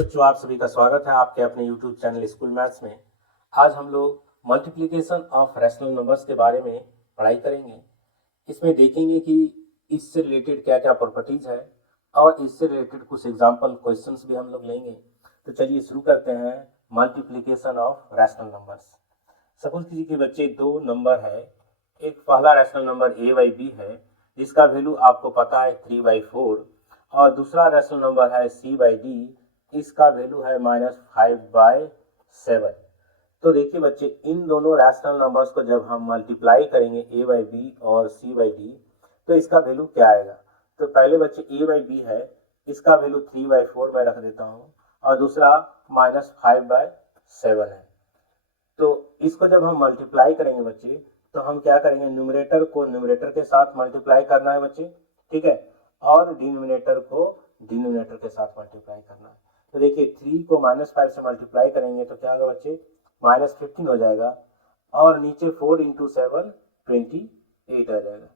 बच्चों, आप सभी का स्वागत है आपके अपने YouTube चैनल स्कूल मैथ्स में। आज हम लोग मल्टीप्लिकेशन ऑफ रैशनल नंबर्स के बारे में पढ़ाई करेंगे। इसमें देखेंगे कि इससे रिलेटेड क्या क्या प्रॉपर्टीज है और इससे रिलेटेड कुछ एग्जांपल क्वेश्चंस भी हम लोग लेंगे। तो चलिए शुरू करते हैं multiplication of rational numbers. Suppose कीजिए कि बच्चे दो नंबर है, एक पहला रैशनल नंबर a/b है जिसका वैल्यू आपको पता है 3/4 और दूसरा रैशनल नंबर है c/d, इसका वैल्यू है -5/7। तो देखिए बच्चे, इन दोनों रैशनल नंबर्स को जब हम मल्टीप्लाई करेंगे a/b और c/d तो इसका वैल्यू क्या आएगा। तो पहले बच्चे a/b है, इसका वैल्यू 3/4 में रख देता हूँ और दूसरा -5/7 है। तो इसको जब हम मल्टीप्लाई करेंगे बच्चे, तो हम क्या करेंगे, न्यूमरेटर को न्यूमरेटर के साथ मल्टीप्लाई करना है बच्चे, ठीक है, और डिनोमिनेटर को डिनोमिनेटर के साथ मल्टीप्लाई करना है। तो देखिए 3 को -5 से मल्टीप्लाई करेंगे तो क्या होगा बच्चे, -15 हो जाएगा और नीचे 4 × 7 28 आ जाएगा।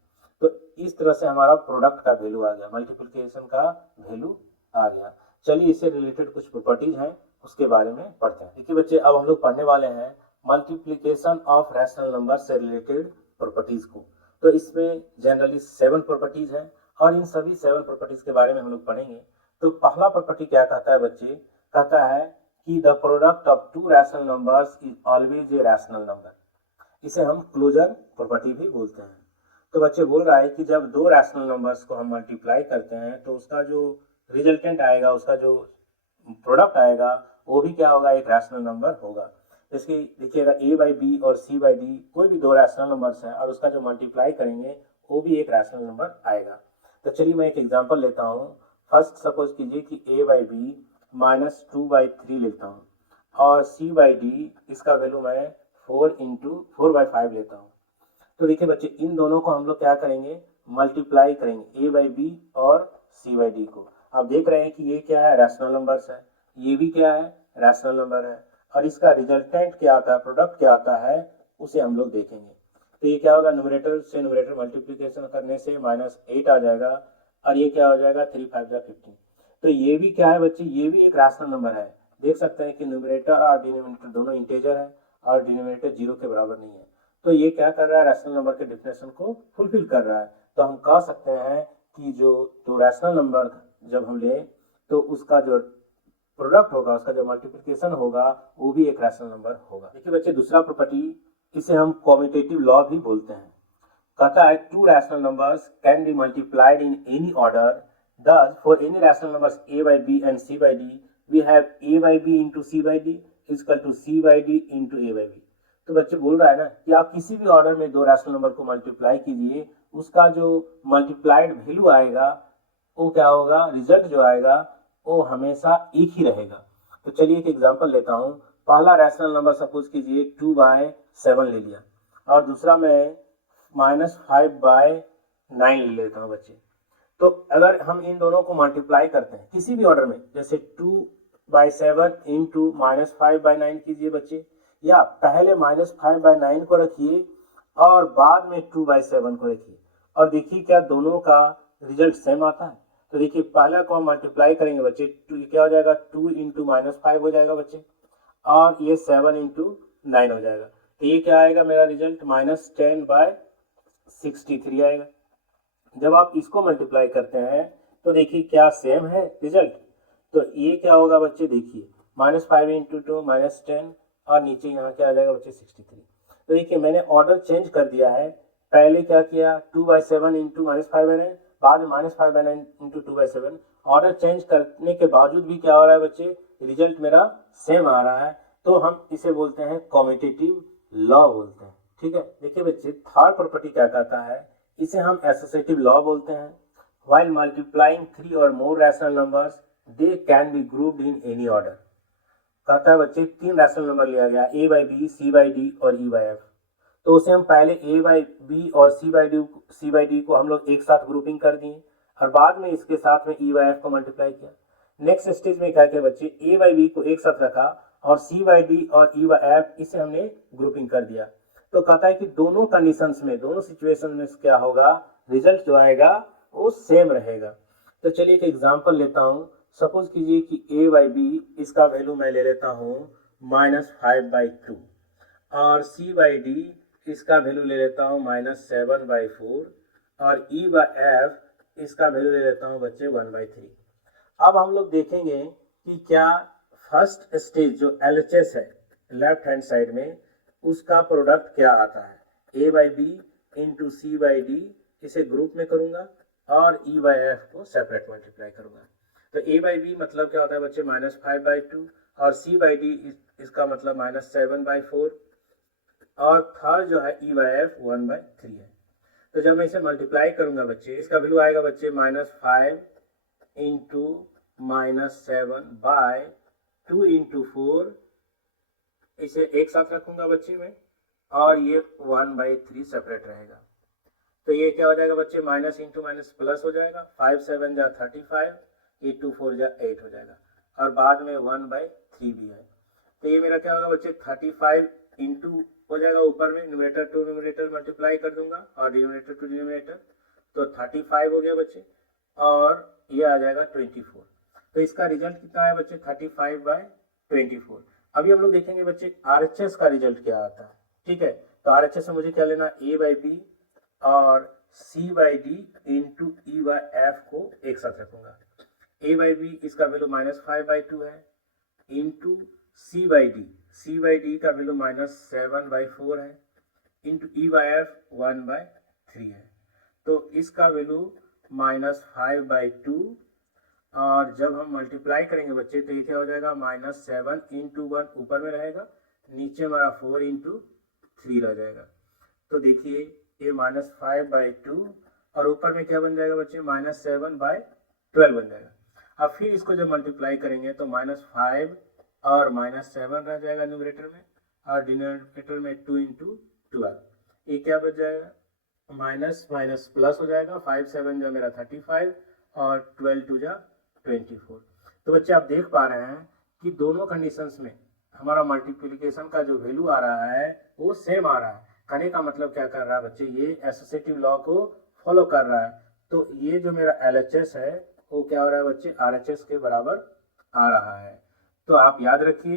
तो इस तरह से हमारा प्रोडक्ट का वैल्यू आ गया, मल्टीप्लिकेशन का वैल्यू आ गया। चलिए इससे रिलेटेड कुछ प्रॉपर्टीज हैं उसके बारे में पढ़ते हैं। देखिए बच्चे, अब हम लोग पढ़ने वाले हैं मल्टीप्लिकेशन ऑफ रैशनल नंबर से रिलेटेड प्रॉपर्टीज को। तो इसमें जनरली 7 प्रॉपर्टीज हैं और इन सभी 7 प्रॉपर्टीज के बारे में हम लोग पढ़ेंगे। तो पहला प्रॉपर्टी क्या कहता है बच्चे, कहता है कि the product of to rational numbers is always a rational number. इसे हम क्लोजर प्रॉपर्टी भी बोलते हैं। तो बच्चे बोल रहा है कि जब दो रैशनल नंबर्स को हम मल्टीप्लाई करते हैं तो उसका जो रिजल्टेंट आएगा, उसका जो प्रोडक्ट आएगा, वो भी क्या होगा, एक रैशनल नंबर होगा। इसकी देखिएगा a/b और c/d कोई भी दो रैशनल नंबर्स हैं और उसका जो मल्टीप्लाई करेंगे वो भी एक रैशनल नंबर आएगा। तो चलिए मैं एक एग्जांपल लेता हूँ। फर्स्ट सपोज कीजिए कि a/b -2/3 लेता हूँ और c/d इसका वैल्यू मैं 4 × 4/5 लेता हूँ। तो देखिए बच्चे, इन दोनों को हम लोग क्या करेंगे, मल्टीप्लाई करेंगे a/b और c/d को। आप देख रहे हैं कि ये क्या है, रैशनल नंबर्स है, ये भी क्या है, रैशनल नंबर है, और इसका रिजल्टेंट क्या आता है, प्रोडक्ट क्या आता है, उसे हम लोग देखेंगे। तो ये क्या होगा, न्यूमरेटर से न्यूमरेटर मल्टीप्लिकेशन करने से -8 आ जाएगा और ये क्या हो जाएगा, 3 × 5 = 15। तो ये भी क्या है बच्चे, ये भी एक रैशनल नंबर है। देख सकते हैं कि न्यूमरेटर और डिनोमिनेटर दोनों इंटीजर है और डिनोमिनेटर 0 के बराबर नहीं है। तो ये क्या कर रहा है, रैशनल नंबर के डेफिनेशन को फुलफिल कर रहा है। तो हम कह सकते हैं कि जो दो रैशनल नंबर जब हम लें तो उसका जो प्रोडक्ट होगा, उसका जो मल्टीप्लिकेशन होगा, वो भी एक रैशनल नंबर होगा। देखिए बच्चे, दूसरा प्रॉपर्टी, इसे हम कॉम्यूटेटिव लॉ भी बोलते हैं। कहता है to rational numbers can be multiplied in any order, thus for any rational numbers a/b and c/d we have a/b into c/d is equal to c/d into a/b। तो बच्चे बोल रहा है ना कि आप किसी भी ऑर्डर में दो रैशनल नंबर को मल्टीप्लाई कीजिए, उसका जो मल्टीप्लाइड वैल्यू आएगा वो क्या होगा, रिजल्ट जो आएगा वो हमेशा एक ही रहेगा। तो चलिए एक एग्जांपल लेता हूँ। पहला रैशनल नंबर सपोज कीजिए 2/7 ले लिया और दूसरा मैं -5/9 ले लेता हूँ बच्चे। तो अगर हम इन दोनों को मल्टीप्लाई करते हैं किसी भी ऑर्डर में, जैसे 2/7 इंटू -5/9 कीजिए बच्चे, या पहले -5/9 को रखिए और बाद में 2/7 को रखिए और देखिए क्या दोनों का रिजल्ट सेम आता है। तो देखिए पहला को हम मल्टीप्लाई करेंगे बच्चे, क्या हो जाएगा, 2 × -5 हो जाएगा बच्चे और ये 7 × 9 हो जाएगा। तो ये क्या आएगा, मेरा रिजल्ट -10/63 आएगा। जब आप इसको मल्टीप्लाई करते हैं तो देखिए क्या सेम है रिजल्ट। तो ये क्या होगा बच्चे, देखिए -5 × 2 -10 और नीचे यहाँ क्या आ जाएगा बच्चे, 63। तो देखिए मैंने ऑर्डर चेंज कर दिया है। पहले क्या किया, 2/7 इंटू -5/9, बाद में -5/9 इंटू 2/7। ऑर्डर चेंज करने के बावजूद भी क्या हो रहा है बच्चे, रिजल्ट मेरा सेम आ रहा है। तो हम इसे बोलते हैं कॉम्यूटेटिव लॉ बोलते हैं, ठीक है। देखिए बच्चे, थर्ड प्रॉपर्टी क्या कहता है, इसे हम एसोसिएटिव लॉ बोलते हैं। व्हाइल मल्टीप्लाइंग 3 और more rational numbers they can be grouped in any order. कहता है बच्चे, 3 रैशनल नंबर लिया गया, a/b, c/d और e/f। तो उसे हम पहले a/b और c/d को हम लोग एक साथ ग्रुपिंग कर दिए और बाद में इसके साथ में e/f को मल्टीप्लाई किया। नेक्स्ट स्टेज में क्या किया बच्चे, a/b को एक साथ रखा और c/d और e/f इसे हमने ग्रुपिंग कर दिया। तो कहता है कि दोनों कंडीशंस में, दोनों सिचुएशन में क्या होगा, रिजल्ट जो आएगा वो सेम रहेगा। तो चलिए एक एग्जांपल लेता हूँ। सपोज कीजिए कि a बाई बी इसका वैल्यू मैं ले लेता हूँ -5/2 और c बाई डी इसका वैल्यू ले लेता हूँ -7/4 और e बाई एफ इसका वैल्यू ले लेता हूँ बच्चे 1/3। अब हम लोग देखेंगे कि क्या फर्स्ट स्टेज जो LHS है लेफ्ट हैंड साइड में उसका प्रोडक्ट क्या आता है। a by B into C by D इसे ग्रुप में करूंगा और e बाई एफ को सेपरेट मल्टीप्लाई करूंगा। तो a बाई बी मतलब क्या होता है बच्चे -5/2 और c बाई डी इसका मतलब -7/4 और थर्ड जो है e बाई एफ 1/3 है। तो जब मैं इसे मल्टीप्लाई करूंगा बच्चे इसका वैल्यू आएगा बच्चे -5 इंटू -7/2 इंटू 4 इसे एक साथ रखूंगा बच्चे में और ये 1/3 सेपरेट रहेगा। तो ये क्या हो जाएगा बच्चे माइनस इंटू माइनस प्लस हो जाएगा 5 7 जा 35 8 2 4 जा 8 हो जाएगा और बाद में 1/3 भी है। तो ये मेरा क्या होगा बच्चे 35 इंटू हो जाएगा ऊपर में न्यूमरेटर टू न्यूमरेटर मल्टीप्लाई कर दूंगा और डिनोमिनेटर टू डिनोमिनेटर तो 35 हो गया बच्चे और ये आ जाएगा 24। तो इसका रिजल्ट कितना है बच्चे 35/24। अभी हम लोग देखेंगे बच्चे RHS का रिजल्ट क्या आता है। ठीक है, तो RHS में मुझे क्या लेना a बाई बी और c by D into E by F को एक साथ रखूंगा। a बाई बी इसका वैल्यू -5/2 है इंटू c बाई डी का वैल्यू -7/4 है इंटू ई बाई एफ 1/3 है। तो इसका वैल्यू -5/2 और जब हम मल्टीप्लाई करेंगे बच्चे तो ये क्या हो जाएगा -7 इंटू 1 ऊपर में रहेगा नीचे हमारा 4 इंटू 3 रह जाएगा। तो देखिए ये -5/2 और ऊपर में क्या बन जाएगा बच्चे -7/12 बन जाएगा। अब फिर इसको जब मल्टीप्लाई करेंगे तो -5 और -7 रह जाएगा न्यूमरेटर में और डिनोमिनेटर में 2 इंटू 12। ये क्या बच जाएगा माइनस माइनस प्लस हो जाएगा 5 7 जो मेरा 35 और 12 2 जा 24। तो बच्चे आप देख पा रहे हैं कि दोनों कंडीशंस में हमारा मल्टीप्लिकेशन का जो वैल्यू आ रहा है वो सेम आ रहा है। कहने का मतलब क्या कर रहा है बच्चे ये एसोसिएटिव लॉ को फॉलो कर रहा है। तो ये जो मेरा LHS है वो क्या हो रहा है बच्चे RHS के बराबर आ रहा है। तो आप याद रखिए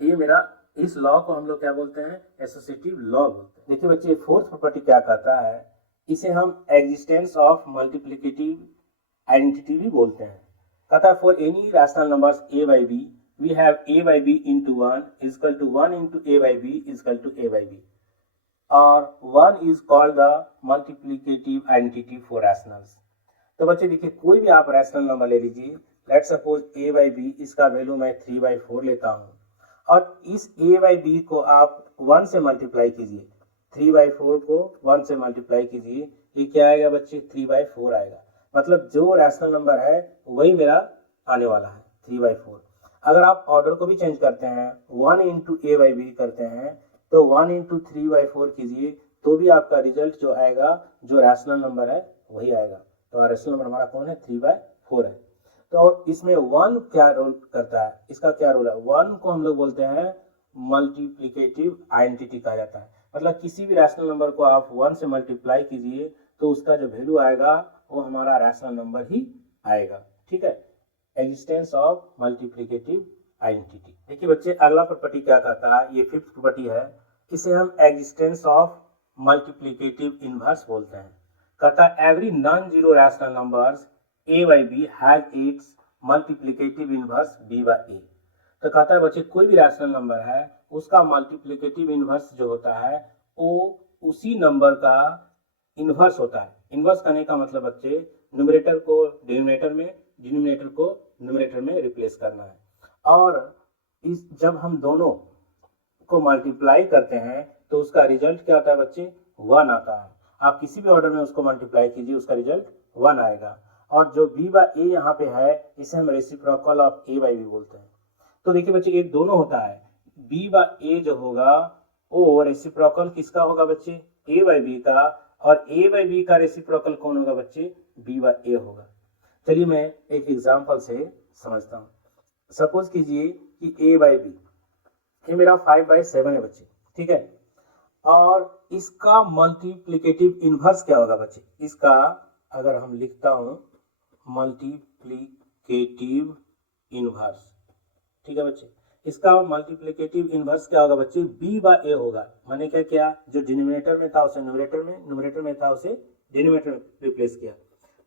ये मेरा इस लॉ को हम लोग क्या बोलते हैं एसोसिएटिव लॉ बोलते हैं। देखिए बच्चे फोर्थ प्रॉपर्टी क्या कहता है इसे हम एग्जिस्टेंस ऑफ मल्टीप्लिकेटिव आइडेंटिटी भी बोलते हैं। कहता है for any rational numbers a by b we have a by b into 1 is equal to 1 into a by b is equal to a by b और 1 is called the multiplicative identity for rationals। तो बच्चे देखिए कोई भी आप rational number ले लीजिए let suppose a by b इसका वैल्यू मैं 3/4 लेता हूँ और इस a by b को आप 1 से मल्टीप्लाई कीजिए 3/4 को 1 से मल्टीप्लाई कीजिए ये क्या आएगा बच्चे 3/4 आएगा। मतलब जो रैशनल नंबर है वही मेरा आने वाला है 3/4। अगर आप ऑर्डर को भी चेंज करते हैं 1 इंटू a बाई बी करते हैं तो 1 इंटू 3/4 कीजिए तो भी आपका रिजल्ट जो आएगा जो रैशनल नंबर है वही आएगा। तो रैशनल नंबर हमारा कौन है 3/4 है। तो इसमें 1 क्या रोल करता है इसका क्या रोल है 1 को हम लोग बोलते हैं मल्टीप्लिकेटिव आइडेंटिटी कहा जाता है। मतलब किसी भी रैशनल नंबर को आप 1 से मल्टीप्लाई कीजिए तो उसका जो वैल्यू आएगा वो हमारा रैशनल नंबर ही आएगा। ठीक है, एग्जिस्टेंस ऑफ मल्टीप्लिकेटिव आइडेंटिटी। देखिए बच्चे अगला प्रॉपर्टी क्या कहता है ये फिफ्थ प्रॉपर्टी है इसे हम एग्जिस्टेंस ऑफ मल्टीप्लिकेटिव इनवर्स बोलते हैं। कहता है every non zero rational numbers a by b has its multiplicative inverse b by a। तो कहता है बच्चे कोई भी रैशनल नंबर है उसका मल्टीप्लिकेटिव इनवर्स जो होता है वो उसी नंबर का इनवर्स होता है। इनवर्स करने का मतलब बच्चे न्यूमरेटर को डिनोमिनेटर में डिनोमिनेटर को न्यूमरेटर में रिप्लेस करना है और इस जब हम दोनों को मल्टीप्लाई करते हैं तो उसका रिजल्ट क्या आता है बच्चे 1 आता है। आप किसी भी ऑर्डर में उसको मल्टीप्लाई कीजिए उसका रिजल्ट 1 आएगा। और जो b बाई a यहाँ पे है इसे हम reciprocal of a by b बोलते हैं। तो देखिए बच्चे एक दोनों होता है b बाई a जो होगा वो रेसिप्रोकल किसका होगा बच्चे a बाई b का और a बाई b का रेसिप्रोकल कौन होगा बच्चे b बाई a होगा। चलिए मैं एक एग्जांपल से समझता हूँ। सपोज कीजिए कि a बाई b ये मेरा 5/7 है बच्चे। ठीक है, और इसका मल्टीप्लिकेटिव इनवर्स क्या होगा बच्चे इसका अगर हम लिखता हूँ मल्टीप्लिकेटिव मल्टीप्लिकेटिव इनवर्स। ठीक है बच्चे, इसका मल्टीप्लिकेटिव इनवर्स क्या होगा बच्चे, b बाय a होगा। मैंने क्या किया, जो डिनोमिनेटर में था उसे न्यूमरेटर में, न्यूमरेटर में था उसे डिनोमिनेटर में रिप्लेस किया।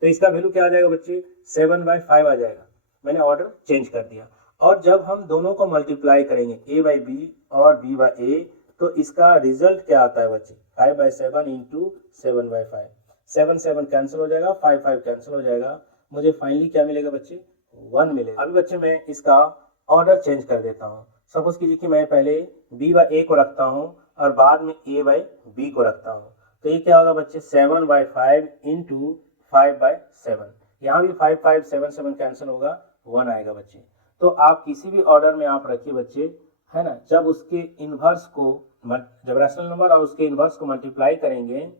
तो इसका वैल्यू क्या आ जाएगा बच्चे, 7/5 आ जाएगा। मैंने ऑर्डर चेंज कर दिया। और जब हम दोनों को मल्टीप्लाई करेंगे a बाई बी और b बाई a, तो इसका रिजल्ट क्या आता है बच्चे, 5/7 इंटू 7/5। 7 7 कैंसिल हो जाएगा, 5 5 कैंसिल हो जाएगा, मुझे फाइनली क्या मिलेगा बच्चे, 1 मिलेगा। अभी बच्चे मैं इसका ऑर्डर चेंज कर देता हूँ। सपोज कीजिए कि मैं पहले b बाई a को रखता हूँ और बाद में a बाई b को रखता हूँ। तो ये क्या होगा बच्चे, 7/5 इंटू 5/7। यहाँ भी 5 5 7 7 कैंसिल होगा, 1 आएगा बच्चे। तो आप किसी भी ऑर्डर में आप रखिए बच्चे, है ना, जब उसके इनवर्स को, जब रैशनल नंबर और उसके इनवर्स को मल्टीप्लाई करेंगे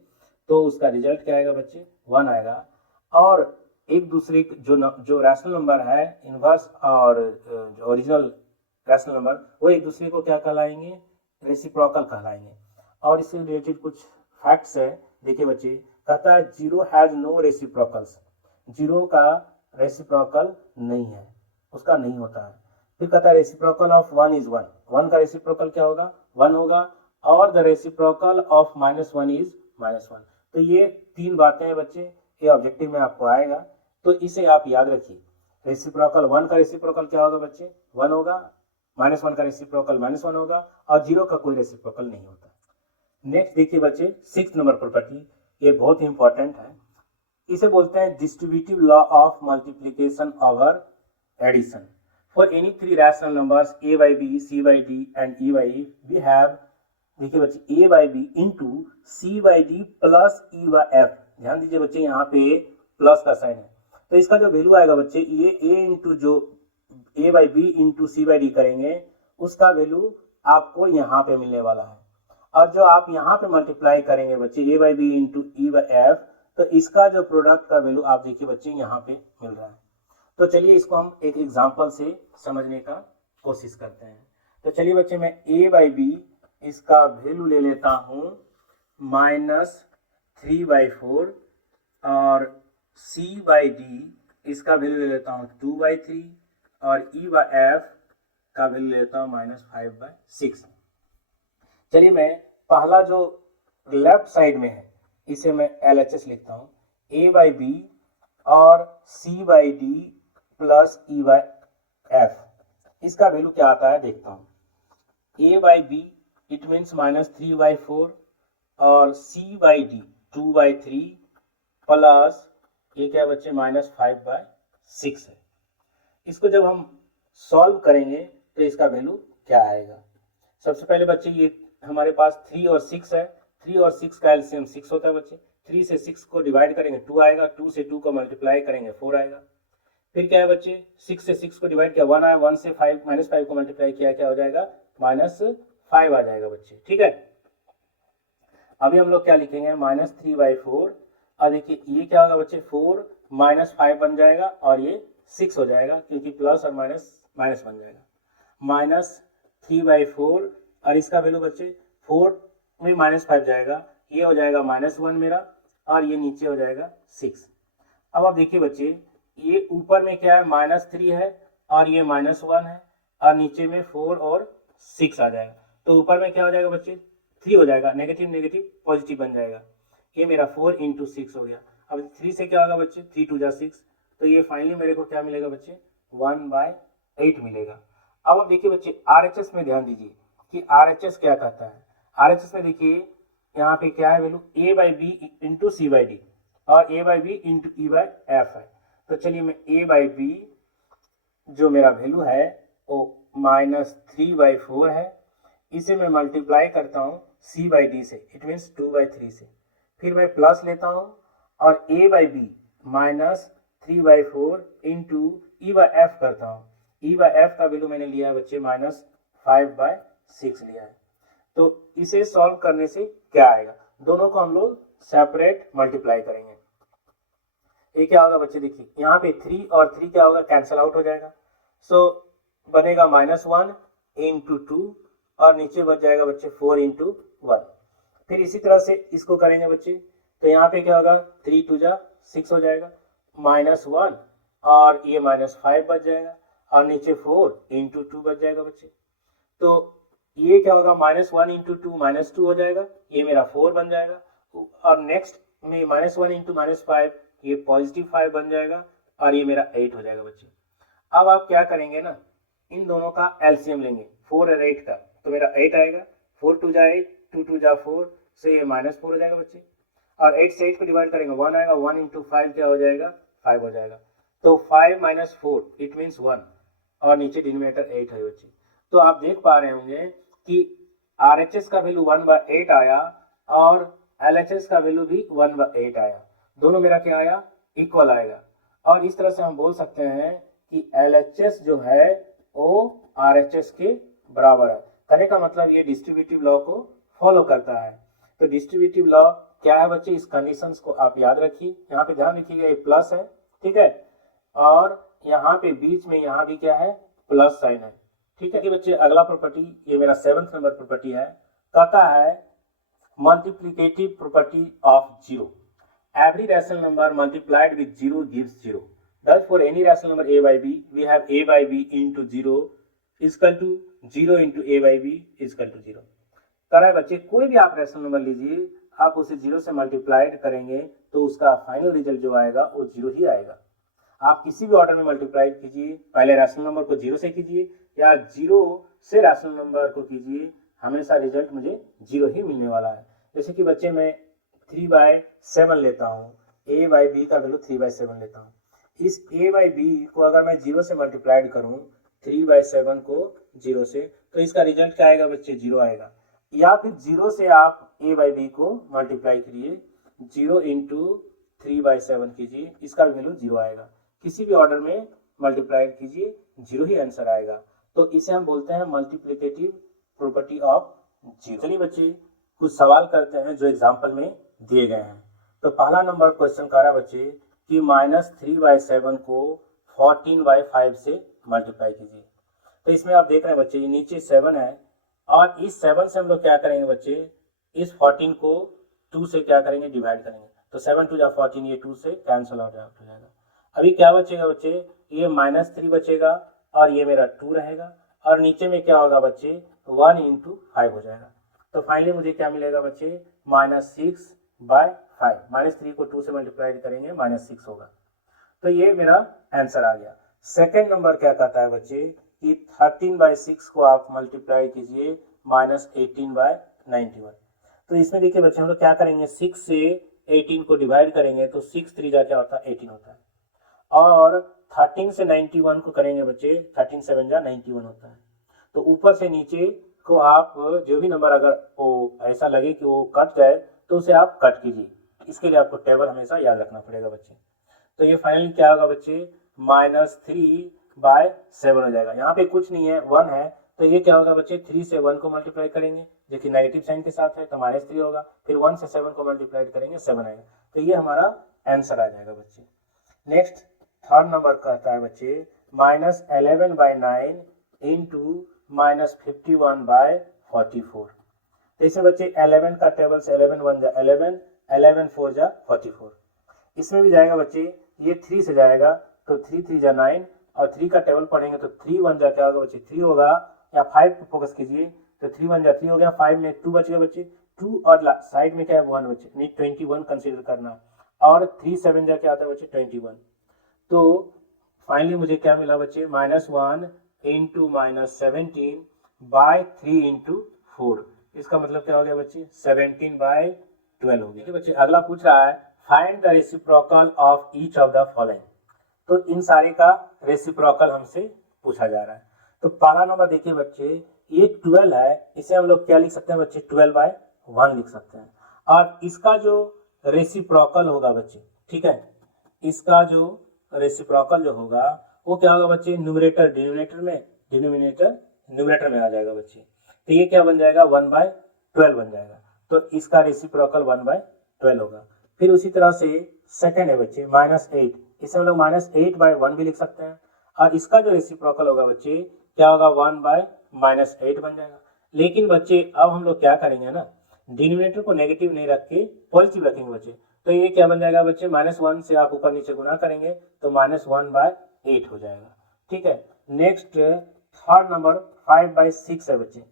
तो उसका रिजल्ट क्या आएगा बच्चे, 1 आएगा। और एक दूसरे जो रैशनल नंबर है इनवर्स और ओरिजिनल रैशनल नंबर, वो एक दूसरे को क्या कहलाएंगे, रेसिप्रोकल कहलाएंगे। और इससे रिलेटेड कुछ फैक्ट्स है, देखिए बच्चे, कहता है 0 हैज नो रेसिप्रोकल्स, 0 का रेसिप्रोकल नहीं है, उसका नहीं होता है। फिर कहता है रेसिप्रोकल ऑफ 1 इज 1, 1 का रेसिप्रोकल क्या होगा, 1 होगा। और द रेसिप्रोकल ऑफ -1 इज -1। तो ये 3 बातें हैं बच्चे, ये ऑब्जेक्टिव में आपको आएगा, तो इसे आप याद रखिए। रेसिप्रोकल 1 का रेसिप्रोकल क्या होगा बच्चे, 1 होगा, -1 का रेसिप्रोकल -1 होगा, और 0 का कोई रेसिप्रोकल नहीं होता। नेक्स्ट देखिए बच्चे, 6 नंबर प्रॉपर्टी, ये बहुत ही इंपॉर्टेंट है। इसे बोलते हैं distributive law of multiplication over addition. For any 3 rational numbers a by b, c by d and e by e, we have, देखिए बच्चे, a by b into c by d plus e by f। ध्यान दीजिए बच्चे, यहाँ पे plus का sign है, तो इसका जो वैल्यू आएगा बच्चे, ये a इंटू जो a by b into c by d करेंगे, उसका वैल्यू आपको यहाँ पे मिलने वाला है। और जो आप यहाँ पे मल्टीप्लाई करेंगे बच्चे, a by b into e by f, तो इसका जो प्रोडक्ट का वैल्यू आप देखिए बच्चे यहाँ पे मिल रहा है। तो चलिए इसको हम एक एग्जांपल से समझने का कोशिश करते हैं। तो चलिए बच्चे, मैं a बाई बी इसका वैल्यू ले लेता हूँ -3/4, और c बाई डी इसका वैल्यू ले लेता हूँ 2/3, और e बाई f का वैल्यू ले लेता हूँ -5/6। चलिए मैं पहला जो लेफ्ट साइड में है इसे मैं LHS लिखता हूँ, a बाई बी और c by D plus e by f। इसका वैल्यू क्या आता है देखता हूँ। a by B it means -3/4, और c बाई डी 2/3 प्लस ये क्या बच्चे, -5/6 है। इसको जब हम सॉल्व करेंगे तो इसका वैल्यू क्या आएगा। सबसे पहले बच्चे, ये हमारे पास 3 और 6 है, 3 और 6 का एलसीएम 6 होता है बच्चे। 3 से 6 को डिवाइड करेंगे 2 आएगा, 2 से 2 को मल्टीप्लाई करेंगे 4 आएगा। फिर क्या है बच्चे, 6 से 6 को डिवाइड किया 1 आया, 1 से -5 को मल्टीप्लाई किया क्या हो जाएगा, -5 आ जाएगा बच्चे। ठीक है, अभी हम लोग क्या लिखेंगे, -3/4, और देखिए ये क्या होगा बच्चे, 4 -5 बन जाएगा, और ये 6 हो जाएगा क्योंकि प्लस और माइनस माइनस बन जाएगा। -3/4, और इसका वैल्यू बच्चे 4 में -5 जाएगा, ये हो जाएगा -1 मेरा, और ये नीचे हो जाएगा 6। अब आप देखिए बच्चे, ये ऊपर में क्या है, -3 है, और ये -1 है, और नीचे में 4 और 6 आ जाएगा। तो ऊपर में क्या हो जाएगा बच्चे, 3 हो जाएगा, नेगेटिव नेगेटिव पॉजिटिव बन जाएगा। ये मेरा 4 इंटू 6 हो गया। अब 3 से क्या होगा बच्चे, 3 2 जा 6, तो ये फाइनली मेरे को क्या मिलेगा बच्चे, 1/8 मिलेगा। अब आप देखिए बच्चे, RHS में ध्यान दीजिए कि RHS क्या कहता है। RHS में देखिए यहाँ पे क्या है value, a by B into C by D, और a by B into E by F है। तो चलिए मैं a बाई बी जो मेरा वैल्यू है वो -3/4 है, इसे मैं मल्टीप्लाई करता हूँ c बाई डी से, इट मीन्स 2/3 से, फिर मैं प्लस लेता हूँ, और a by B -3/4 into E by F करता हूँ। ई बाई एफ का वैल्यू मैंने लिया है बच्चे -5/6 लिया है। तो इसे सॉल्व करने से क्या आएगा, दोनों को हम लोग सेपरेट मल्टीप्लाई करेंगे। ये क्या होगा बच्चे, देखिए यहाँ पे 3 और 3 क्या होगा, कैंसिल आउट हो जाएगा। सो बनेगा -1 इंटू 2, और नीचे बच जाएगा बच्चे 4 इंटू 1। फिर इसी तरह से इसको करेंगे बच्चे, तो यहाँ पे क्या होगा, 3 2 जा 6 हो जाएगा, -1 और ये -5 बच जाएगा और नीचे 4 इंटू 2 बच जाएगा बच्चे। तो ये क्या होगा, -1 इंटू 2 -2 हो जाएगा, ये मेरा 4 बन जाएगा। और नेक्स्ट में -1 इंटू -5 ये +5 बन जाएगा और ये मेरा 8 हो जाएगा बच्चे। अब आप क्या करेंगे ना, इन दोनों का एलसीएम लेंगे 4 और 8 का, तो मेरा 8 आएगा, 4 2 जा 8, 2 2 जा 4 से ये -4 हो जाएगा बच्चे। और 8 से 8 को डिवाइड करेंगे 1 आएगा, 1 इंटू 5 क्या हो जाएगा, 5 हो जाएगा। तो 5 - 4 इट मीन्स 1 और नीचे डिनोमिनेटर 8 है बच्चे। तो आप देख पा रहे होंगे कि RHS का वैल्यू 1/8 आया और LHS का वैल्यू भी 1/8 आया, दोनों मेरा क्या आया, इक्वल आएगा। और इस तरह से हम बोल सकते हैं कि LHS जो है वो RHS के बराबर है। कहने का मतलब ये डिस्ट्रीब्यूटिव लॉ को फॉलो करता है। तो डिस्ट्रीब्यूटिव लॉ क्या है बच्चे, इस कंडीशंस को आप याद रखिए। यहाँ पे ध्यान रखिएगा, ये प्लस है, ठीक है, और यहाँ पे बीच में यहाँ भी क्या है, प्लस साइन है, ठीक है कि बच्चे। अगला प्रॉपर्टी, ये मेरा 7th नंबर प्रॉपर्टी है, कहता है multiplicative property of zero. Every rational number multiplied with zero gives zero. Thus for any rational number a by b, we have a by b into 0 is equal to 0 into a by b is equal to 0। कह रहा है बच्चे, कोई भी आप rational number लीजिए, आप उसे 0 से मल्टीप्लाइड करेंगे तो उसका फाइनल रिजल्ट जो आएगा वो 0 ही आएगा। आप किसी भी ऑर्डर में मल्टीप्लाइड कीजिए, पहले रैशनल नंबर को 0 से कीजिए या 0 से रैशनल नंबर को कीजिए, हमेशा रिजल्ट मुझे 0 ही मिलने वाला है। जैसे कि बच्चे मैं 3/7 लेता हूँ, a by b का वैल्यू 3/7 लेता हूँ। इस a by b को अगर मैं 0 से मल्टीप्लाइड करूँ 3/7 को 0 से, तो इसका रिजल्ट क्या आएगा बच्चे, 0 आएगा। या फिर 0 से आप a by b को मल्टीप्लाई करिए, 0 इंटू 3/7 कीजिए, इसका वैल्यू 0 आएगा। किसी भी ऑर्डर में मल्टीप्लाइड कीजिए, 0 ही आंसर आएगा। तो इसे हम बोलते हैं मल्टीप्लिकेटिव प्रॉपर्टी ऑफ जीरो। चलिए बच्चे कुछ सवाल करते हैं जो एग्जाम्पल में दिए गए हैं। तो पहला नंबर क्वेश्चन कह रहा है बच्चे कि -3/7 को 14/5 से मल्टीप्लाई कीजिए। तो इसमें आप देख रहे हैं बच्चे, नीचे 7 है और इस 7 से हम लोग क्या करेंगे बच्चे, इस 14 को 2 से क्या करेंगे, डिवाइड करेंगे। तो 7 2 जा 14, ये 2 से कैंसिल आउट हो जाएगा। अभी क्या बचेगा बच्चे, ये -3 बचेगा और ये मेरा 2 रहेगा और नीचे में क्या होगा बच्चे, 1 इंटू 5 हो जाएगा। तो फाइनली मुझे क्या मिलेगा बच्चे, -6/5। -3 को 2 से मल्टीप्लाई करेंगे, -6 होगा। तो ये मेरा आंसर आ गया। सेकेंड नंबर क्या कहता है बच्चे कि 13/6 को आप मल्टीप्लाई कीजिए -18/91। तो इसमें देखिए बच्चे हम लोग क्या करेंगे, 6 से 18 को डिवाइड करेंगे तो 6 3 जा क्या होता है, 18 होता है। और 13 से 91 को करेंगे बच्चे, 13 7 जा 91 होता है। तो ऊपर से नीचे को आप जो भी नंबर अगर वो ऐसा लगे कि वो कट जाए तो उसे आप कट कीजिए। इसके लिए आपको टेबल हमेशा याद रखना पड़ेगा बच्चे। तो ये फाइनली क्या होगा बच्चे, -3/7 हो जाएगा। यहाँ पे कुछ नहीं है, 1 है, तो ये क्या होगा बच्चे, 3 से 1 को मल्टीप्लाई करेंगे जो कि नेगेटिव साइन के साथ है तो -3 होगा। फिर 1 से 7 को मल्टीप्लाई करेंगे 7 आएगा। तो ये हमारा आंसर आ जाएगा बच्चे। नेक्स्ट थर्ड नंबर कहता है बच्चे -11/9 इंटू -51/44। तो इसमें बच्चे 11 का टेबल से 11 1 जा 11, 11 4 जा 44। इसमें भी जाएगा बच्चे, ये 3 से जाएगा तो 3 3 जा 9 और 3 का टेबल पढ़ेंगे तो 3 1 जा क्या होगा बच्चे, 3 होगा। या 5 पे फोकस कीजिए तो 3 1 जा 3 हो गया, 5 में 2 बच गया बच्चे, 2 और साइड में क्या है 1 बच्चे, नहीं 21 कंसीडर करना। और 3 7 जा क्या आता है बच्चे, 21। तो फाइनली मुझे क्या मिला बच्चे, -1 इंटू -17/3 इंटू 4। इसका मतलब क्या हो गया बच्चे, 17/12 हो गया। बच्चे अगला पूछ रहा है find the reciprocal of each of the following. तो इन सारे का रेसिप्रोकल हमसे पूछा जा रहा है। तो पहला नंबर देखिए बच्चे, ये 12 है, इसे हम लोग क्या लिख सकते हैं बच्चे, 12/1 लिख सकते हैं। और इसका जो रेसिप्रोकल होगा बच्चे, ठीक है, इसका जो रेसिप्रोकल जो होगा वो क्या होगा बच्चे, न्यूमरेटर डिनोमिनेटर में, डिनोमिनेटर न्यूमरेटर में आ जाएगा बच्चे। तो ये क्या बन जाएगा, 1/12 बन जाएगा। तो इसका रेसिप्रोकल 1/12 होगा। फिर उसी तरह से सेकंड है बच्चे -8, इसे हम लोग -8/1 भी लिख सकते हैं। और इसका जो रेसिप्रोकल होगा बच्चे क्या होगा, 1/-8 बन जाएगा। लेकिन बच्चे अब हम लोग क्या करेंगे ना, डिनोमिनेटर को नेगेटिव नहीं रख के पॉजिटिव रखेंगे बच्चे। तो ये क्या बन जाएगा बच्चे, -1 से आप ऊपर नीचे गुना करेंगे तो -1/8 हो जाएगा। ठीक है, नेक्स्ट थर्ड नंबर 5/6 है बच्चे,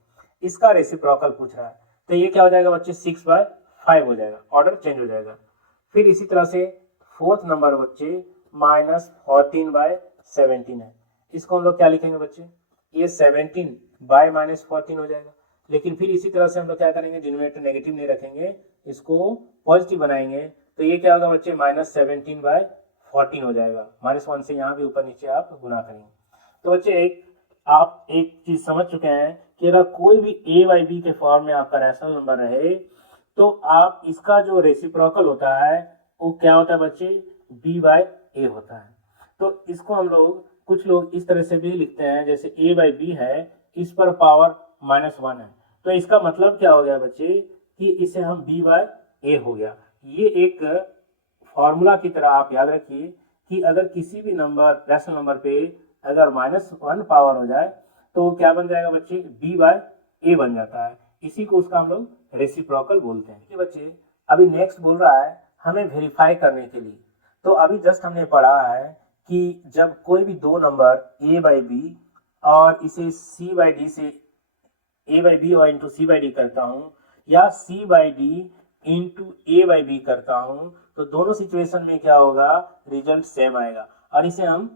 इसका रेसिप्रोकल पूछ रहा है, तो ये क्या हो जाएगा बच्चे 6/5 हो जाएगा, ऑर्डर चेंज हो जाएगा। फिर इसी तरह से फोर्थ नंबर बच्चे -14/17 है, इसको हम लोग क्या लिखेंगे बच्चे, ये 17/-14 हो जाएगा। लेकिन फिर इसी तरह से हम लोग क्या करेंगे, डिनोमिनेटर नेगेटिव नहीं रखेंगे, इसको पॉजिटिव बनाएंगे, तो ये क्या होगा बच्चे -17/14 हो जाएगा। -1 से यहाँ भी ऊपर नीचे आप गुना करेंगे। तो बच्चे आप एक चीज समझ चुके हैं कि अगर कोई भी a/b के फॉर्म में आपका रैशनल नंबर रहे तो आप इसका जो रेसिप्रोकल होता है वो क्या होता है बच्चे, b/a होता है। तो इसको हम लोग, कुछ लोग इस तरह से भी लिखते हैं, जैसे a/b है, इस पर पावर -1 है, तो इसका मतलब क्या हो गया बच्चे कि इसे हम b/a हो गया। ये एक फॉर्मूला की तरह आप याद रखिए कि अगर किसी भी नंबर, रैशनल नंबर पे अगर -1 पावर हो जाए तो क्या बन जाएगा बच्चे, b/a बन जाता है। इसी को उसका हम लोग रेसिप्रोकल बोलते हैं। कि बच्चे अभी नेक्स्ट बोल रहा है हमें वेरीफाई करने के लिए, तो अभी जस्ट हमने पढ़ा है कि जब कोई भी दो नंबर a/b और इसे c/d से a/b और इंटू c/d करता हूँ या c/d इंटू a/b करता हूँ, तो दोनों सिचुएशन में क्या होगा, रिजल्ट सेम आएगा, और इसे हम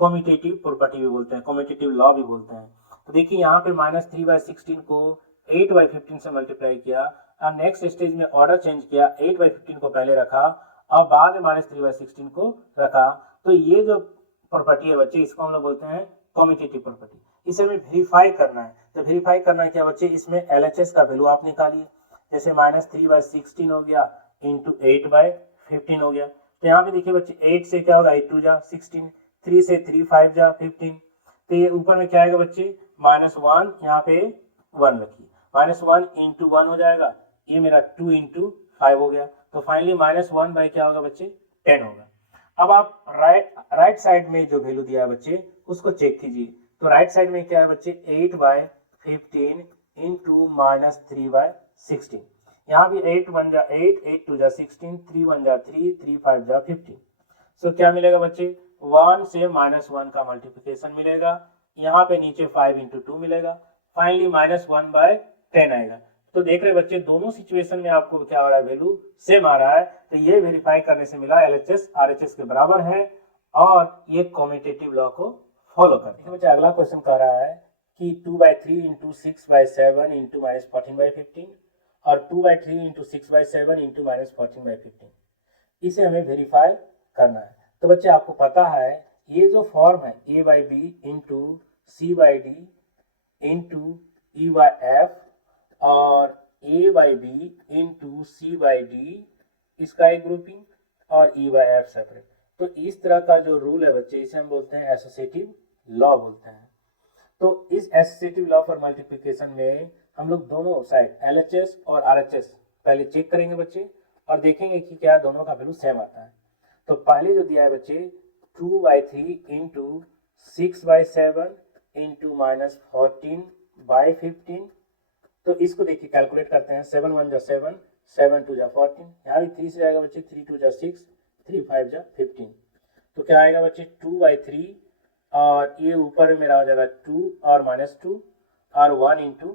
कम्यूटेटिव प्रॉपर्टी भी बोलते हैं, कम्यूटेटिव लॉ भी बोलते हैं। तो देखिए यहाँ पे -3/16 को 8/15 से मल्टीप्लाई किया, और नेक्स्ट स्टेज में ऑर्डर चेंज किया, 8/15 को पहले रखा और बाद में -3/16 को रखा। तो ये जो प्रॉपर्टी है बच्चे, इसको हम लोग बोलते हैं कम्यूटेटिव प्रॉपर्टी। इसे हमें वेरीफाई करना है, तो वेरीफाई करना है क्या बच्चे, इसमें LHS का वैल्यू आप निकालिए, जैसे -3/16 हो गया इंटू 8/15 हो गया। तो यहाँ पे देखिए बच्चे 8 से क्या होगा, 8 2 जा 16, 3 से 3 5 जा 15, तो ये ऊपर में क्या आएगा बच्चे -1, यहाँ पे 1 रखिए, -1 इंटू 1 हो जाएगा, ये मेरा 2 इंटू 5 हो गया, तो फाइनली -1 बाई क्या होगा बच्चे 10 होगा। अब आप राइट साइड में जो वैल्यू दिया है बच्चे उसको चेक कीजिए, तो राइट साइड में क्या है बच्चे 8/15 इंटू -3/16, यहाँ भी 8 1 जा 8, 8 2 जा 16, 3 1 जा 3, 3 5 जा 15। सो क्या मिलेगा बच्चे, 1 से -1 का मल्टीप्लिकेशन मिलेगा, यहाँ पे नीचे 5 इंटू 2 मिलेगा, फाइनली -1/10 आएगा। तो देख रहे बच्चे दोनों सिचुएशन में आपको क्या हो रहा है, वैल्यू सेम आ रहा है, तो ये वेरीफाई करने से मिला LHS RHS के बराबर है और ये कम्यूटेटिव लॉ को फॉलो करते हैं। बच्चे अगला क्वेश्चन कह रहा है कि 2/3 इंटू 6/7 इंटू -14/15 और 2/3 इंटू 6/7 इंटू -14/15, इसे हमें वेरीफाई करना है। तो बच्चे आपको पता है ये जो फॉर्म है a/b into c/d into e/f और a/b इंटू c/d, इसका एक ग्रुपिंग और e/f सेपरेट, तो इस तरह का जो रूल है बच्चे इसे हम बोलते हैं एसोसिएटिव लॉ बोलते हैं। तो इस एसोसिएटिव लॉ फॉर मल्टीप्लिकेशन में हम लोग दोनों साइड LHS और RHS पहले चेक करेंगे बच्चे और देखेंगे कि क्या दोनों का वैल्यू सेम आता है। तो पहले जो दिया है बच्चे 2/3 इंटू 6/7 इंटू -14/15, तो इसको देखिए कैलकुलेट करते हैं, 7 1 जा 7, 7 2 जा 14, यहाँ भी 3 से आएगा बच्चे, 3 2 जा 6, 3 5 जा 15, तो क्या आएगा बच्चे 2/3 और ये ऊपर में मेरा हो जाएगा 2 और -2 और 1 इंटू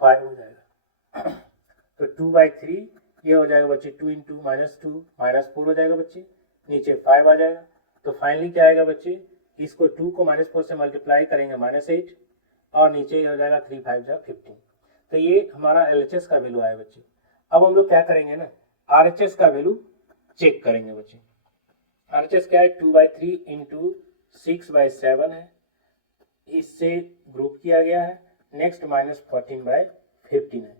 5 हो जाएगा। तो 2/3 ये हो जाएगा बच्चे 2 इंटू -2 -4 हो जाएगा बच्चे, नीचे 5 आ जाएगा, तो फाइनली क्या आएगा बच्चे, इसको 2 को -4 से मल्टीप्लाई करेंगे -8 और नीचे हो जाएगा 3 5 जा 15, तो ये हमारा LHS का वैल्यू आया बच्चे। अब हम लोग क्या करेंगे ना, RHS का वैल्यू चेक करेंगे बच्चे। RHS क्या है, 2/3 इंटू 6/7 है, इससे ग्रुप किया गया है, नेक्स्ट -14/15 है,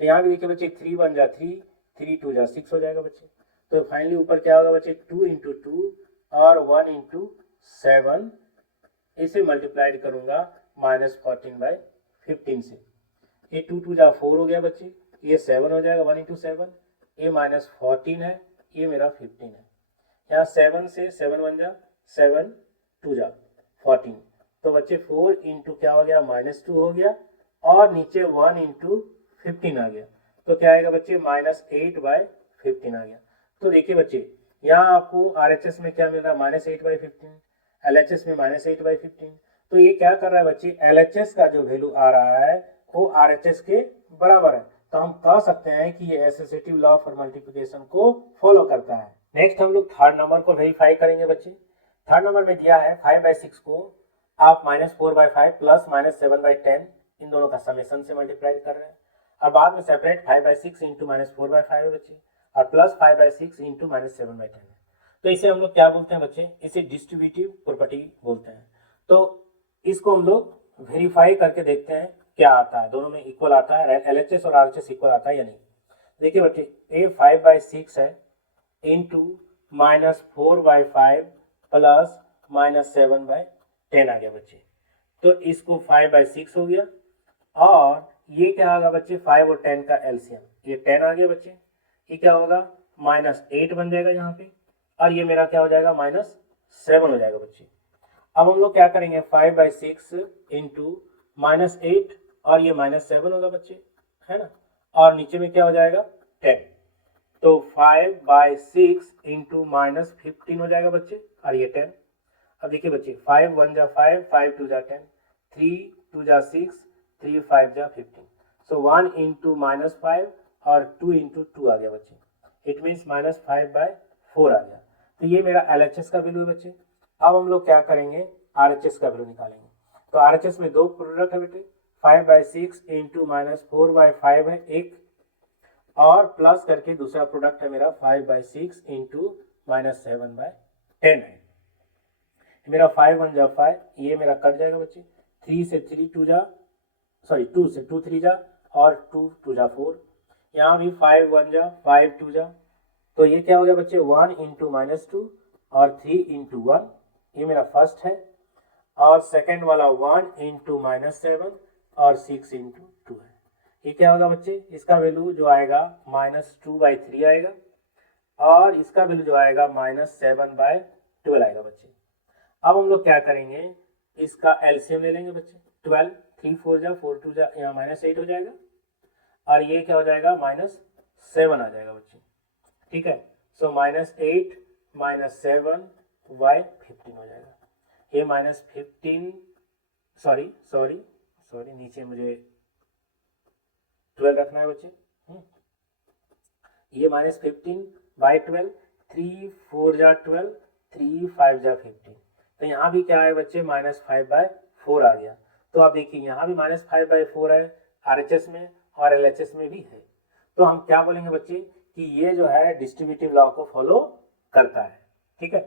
तो यहाँ भी देखिए बच्चे 3 1 जा 3, 3 2 जा 6 हो जाएगा बच्चे, तो फाइनली ऊपर क्या होगा बच्चे 2 इंटू 2 और 1 इंटू 7, इसे मल्टीप्लाइड करूंगा -14/15 से, ये 2 2 जा 4 हो गया बच्चे, ये 7 हो जाएगा 1 इंटू 7, ये -14 है, ये मेरा 15 है, यहाँ 7 से 7 1 जा 7 2 जा 14, तो बच्चे 4 इंटू क्या हो गया -2 हो गया और नीचे 1 इंटू 15 आ गया, तो क्या आएगा बच्चे -8/15 आ गया। तो देखिए बच्चे, यहाँ आपको RHS में क्या मिल रहा है, -8/15, LHS में -8/15। तो ये क्या कर रहा है बच्चे, LHS का जो वैल्यू आ रहा है वो RHS के बराबर है। तो हम कह सकते हैं कि ये एसोसिएटिव लॉ फॉर मल्टीप्लिकेशन को फॉलो करता है। नेक्स्ट हम लोग थर्ड नंबर को वेरीफाई करेंगे बच्चे। थर्ड नंबर में दिया है 5/6 को आप -4/5 प्लस -7/10 इन दोनों का समेशन से मल्टीप्लाई कर रहे हैं, और बाद में सेपरेट 5/6 इंटू -4/5 है बच्चे, और प्लस 5/6 इंटू -7/10 है। तो इसे हम लोग क्या बोलते हैं बच्चे, इसे डिस्ट्रीब्यूटिव प्रॉपर्टी बोलते हैं। तो इसको हम लोग वेरीफाई करके देखते हैं क्या आता है, दोनों में इक्वल आता है, LHS और RHS इक्वल आता है या नहीं। देखिए बच्चे, ये 5/6 है इंटू -4/5 प्लस -7/10 आ गया बच्चे। तो इसको 5/6 हो गया, और ये क्या होगा बच्चे, 5 और 10 का एलसीएम, ये 10 आ गया बच्चे, ये क्या होगा -8 बन जाएगा यहाँ पे, और ये मेरा क्या हो जाएगा -7 हो जाएगा बच्चे। अब हम लोग क्या करेंगे, 5/6 इंटू -8 और ये -7 होगा बच्चे, है ना, और नीचे में क्या हो जाएगा 10। तो 5/6 इंटू -15 हो जाएगा बच्चे, और ये 10। अब देखिए बच्चे, 5 1 जा 5, 5 2 जा 10, 3 2 जा 6, 3 5 जा 15। सो 1 इंटू -5 और 2 इंटू 2 आ गया बच्चे, इट मीन्स -5/4 आ गया। तो ये मेरा LHS का वैल्यू है बच्चे। अब हम लोग क्या करेंगे, RHS का वैल्यू निकालेंगे। तो RHS में दो प्रोडक्ट है बेटे, 5/6 इंटू -4/5 है एक, और प्लस करके दूसरा प्रोडक्ट है मेरा 5/6 इंटू -7/10 है। मेरा 5 1 जा 5, ये मेरा कट जाएगा बच्चे, 3 से 3 2 जा, सॉरी 2 से 2 3 जा, और 2 2 जा 4। यहाँ भी 5 1 जा 5 2 जा, तो ये क्या हो गया बच्चे, 1 इंटू -2 और 3 इंटू 1, ये मेरा फर्स्ट है। और सेकेंड वाला 1 इंटू -7 और 6 इंटू 2 है। ये क्या होगा बच्चे, इसका वैल्यू जो आएगा -2/3 आएगा, और इसका वैल्यू जो आएगा -7/12 आएगा बच्चे। अब हम लोग क्या करेंगे, इसका एलसीएम ले लेंगे बच्चे, 12, 3 4 जा 4 2 जा, यहाँ -8 हो जाएगा, और ये क्या हो जाएगा -7 आ जाएगा बच्चे, ठीक है। सो -8 -7/15 हो जाएगा। ये -15, सॉरी नीचे मुझे 12 रखना है बच्चे। ये -15/12, 3 4 जा 12, 3 5 जा 15। तो यहाँ भी क्या है बच्चे, -5/4 आ गया। तो आप देखिए यहाँ भी -5/4 है RHS में, और LHS में भी है। तो हम क्या बोलेंगे बच्चे कि ये जो है डिस्ट्रीब्यूटिव लॉ को फॉलो करता है, ठीक है।